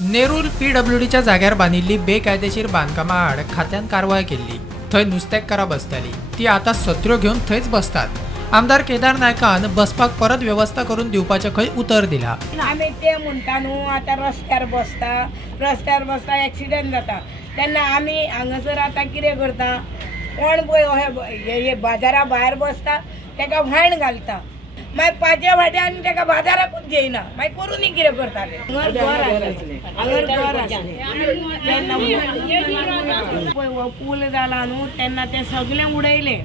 नेरूल PWDच्या जाग्यार बांदिल्ली बेकायदेशीर बांदकामां आड खात्यान कारवाय केल्ली। थंय नुस्तेंकारां बसतालीं, ती आतां सत्र्यो घेवन थंयच बसतात। आमदार केदार नायकान बसपाक परत व्यवस्था करून दिवपाचें खंय उतर दिला। आमी ते म्हणटा न्हू आतां रस्त्यार बसता एक्सिडेंट जाता तेन्ना आमी हांगासर आतां कितें करता, कोण पळय हे बाजारा भायर बसता तेका फायन घालता, मागीर 5 फाटी आनी तेका बाजाराकूच घेयना, मागीर करूनी कितें करताले। पळय हो पूल जाला न्हू तेन्ना ते सगळे उडयले,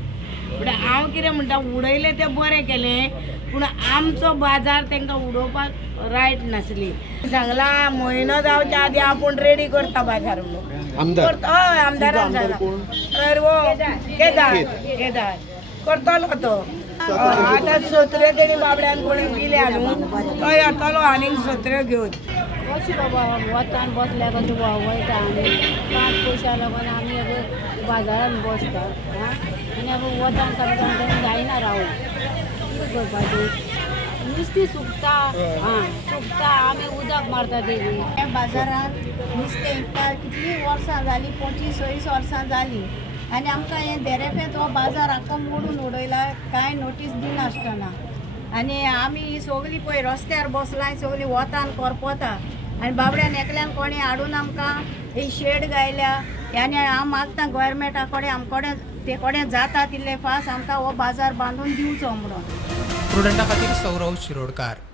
पूण हांव कितें म्हणटा उडयले ते बरें केलें, पूण आमचो बाजार तांकां उडोवपाक रायट नासली। सांगला म्हयनो जावच्या आदी आपूण रेडी करता बाजार म्हणून हय आमदारान सांगला केदार करतलो तो। आतां सत्र्यो तेणी बाबड्यान कोणी दिल्या न्हू तो येतलो आनीक सत्र्यो घेवन। अशी बाबा वतान बसल्या कशें वयता आनी 5 पयशा लागून आमी बाजारान बसता आनी वतान सामकें जायना रावून कितें करपाचें। नुस्तीं सुकता सुकता आमी उदक मारता तेजी। बाजारान नुस्तें विकता कितलीं वर्सां जालीं, 25-26 वर्सां जालीं आनी आमकां हें देरेफेत हो बाजार आख्खो मोडून उडयला, कांय नोटीस दिनासतना। आनी आमी ही सगळीं पळय रस्त्यार बसलां, सगळीं वतान करपता आनी बाबड्यान एकल्यान कोणी हाडून आमकां ही शेड गायल्या आनी हांव मागता गोवोरमेंटा कडेन आमचे ते कडेन जाता तितले फास्ट आमकां हो बाजार बांदून दिवचो म्हणून। प्रुडंटा खातीर सौरव शिरोडकार।